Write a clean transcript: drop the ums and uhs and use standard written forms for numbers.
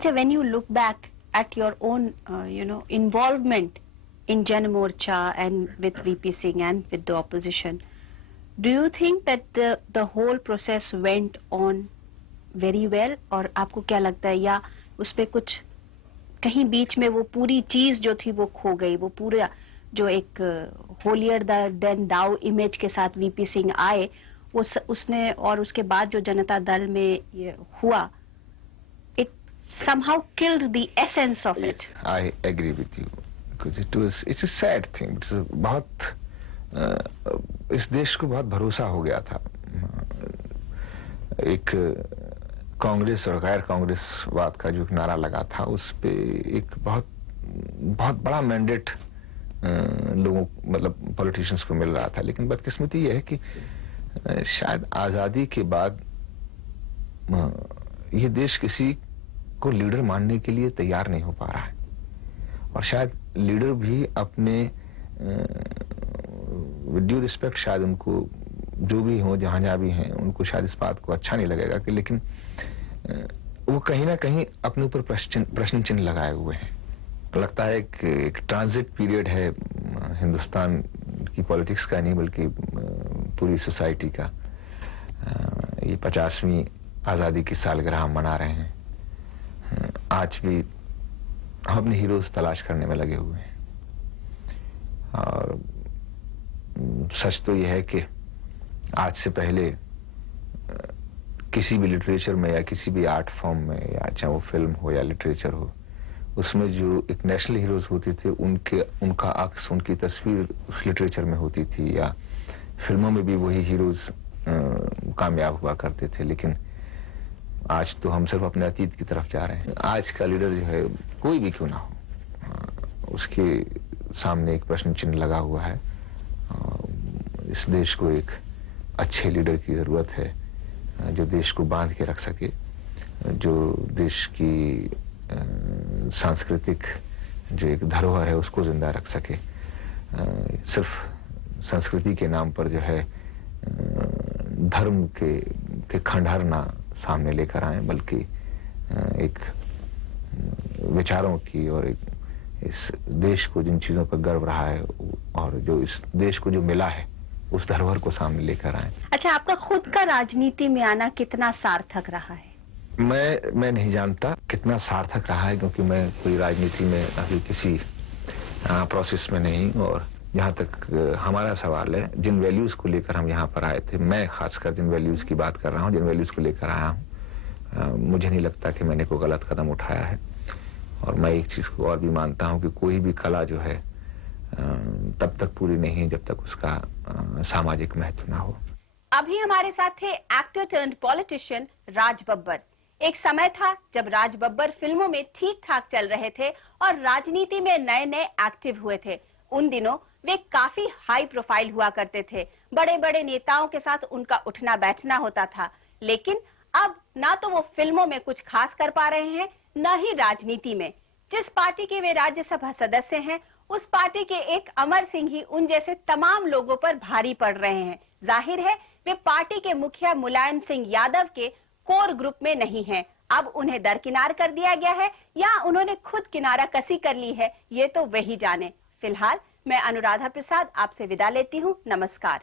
Acha, when you look back at your own, involvement in Jan Morcha and with VP Singh and with the opposition, do you think that the whole process went on very well? और आपको क्या लगता है, या उस पे कुछ कहीं बीच में वो पूरी चीज जो थी वो खो गई, वो पूरा जो एक होलियर देन दाऊ इमेज के साथ वीपी सिंह आए, उसने और उसके बाद जो जनता दल में ये हुआ, it somehow killed the essence of it. I agree with you because it's a sad thing. बहुत इस देश को बहुत भरोसा हो गया था एक कांग्रेस और गैर कांग्रेसवाद का जो नारा लगा था, उस पे एक बहुत बड़ा मैंडेट लोगों मतलब पॉलिटिशियंस को मिल रहा था। लेकिन बदकिस्मती यह है कि शायद आजादी के बाद ये देश किसी को लीडर मानने के लिए तैयार नहीं हो पा रहा है, और शायद लीडर भी अपने विद ड्यू रिस्पेक्ट शायद उनको जो भी हो जहां भी हैं उनको शायद इस बात को अच्छा नहीं लगेगा कि लेकिन वो कहीं ना कहीं अपने ऊपर प्रश्न चिन्ह लगाए हुए हैं। लगता है एक ट्रांजिट पीरियड है हिंदुस्तान की पॉलिटिक्स का, नहीं बल्कि पूरी सोसाइटी का। ये 50वीं आज़ादी की सालगिरह हम मना रहे हैं। आज भी हम अपने हीरोज तलाश करने में लगे हुए हैं, और सच तो यह है कि आज से पहले किसी भी लिटरेचर में या किसी भी आर्ट फॉर्म में, या चाहे वो फिल्म हो या लिटरेचर हो, उसमें जो एक नेशनल हीरोज होते थे उनका अक्स, उनकी तस्वीर उस लिटरेचर में होती थी, या फिल्मों में भी वही हीरोज कामयाब हुआ करते थे। लेकिन आज तो हम सिर्फ अपने अतीत की तरफ जा रहे हैं। आज का लीडर जो है, कोई भी क्यों ना हो, उसके सामने एक प्रश्न चिन्ह लगा हुआ है। इस देश को एक अच्छे लीडर की जरूरत है, जो देश को बांध के रख सके, जो देश की सांस्कृतिक जो एक धरोहर है उसको जिंदा रख सके। सिर्फ संस्कृति के नाम पर जो है धर्म के खंडहर ना सामने लेकर आए, बल्कि एक विचारों की और एक इस देश को जिन चीजों पर गर्व रहा है और जो इस देश को जो मिला है उस धरोहर को सामने लेकर आए। अच्छा, आपका खुद का राजनीति में आना कितना सार्थक रहा है? मैं नहीं जानता कितना सार्थक रहा है, क्योंकि मैं कोई राजनीति में अभी किसी प्रोसेस में नहीं। और जहाँ तक हमारा सवाल है, जिन वैल्यूज को लेकर हम यहाँ पर आए थे, मैं खासकर जिन वैल्यूज की बात कर रहा हूँ, जिन वैल्यूज को लेकर आया हूँ, मुझे नहीं लगता कि मैंने कोई गलत कदम उठाया है। और मैं एक चीज को और भी मानता हूँ कि कोई भी कला जो है तब तक पूरी नहीं जब तक उसका सामाजिक महत्व ना हो। अभी हमारे साथ थे actor turned politician Raj Babbar. एक समय था जब राज बब्बर फिल्मों में ठीक ठाक चल रहे थे और राजनीति में नए नए एक्टिव हुए थे। उन दिनों वे काफी हाई प्रोफाइल हुआ करते थे, बड़े बड़े नेताओं के साथ उनका उठना बैठना होता था। लेकिन अब ना तो वो फिल्मों में कुछ खास कर पा रहे हैं, न ही राजनीति में। जिस पार्टी के वे राज्यसभा सदस्य हैं, उस पार्टी के एक अमर सिंह ही उन जैसे तमाम लोगों पर भारी पड़ रहे हैं। जाहिर है वे पार्टी के मुखिया मुलायम सिंह यादव के कोर ग्रुप में नहीं हैं। अब उन्हें दरकिनार कर दिया गया है या उन्होंने खुद किनारा कसी कर ली है, ये तो वही जाने। फिलहाल मैं अनुराधा प्रसाद आपसे विदा लेती हूँ। नमस्कार।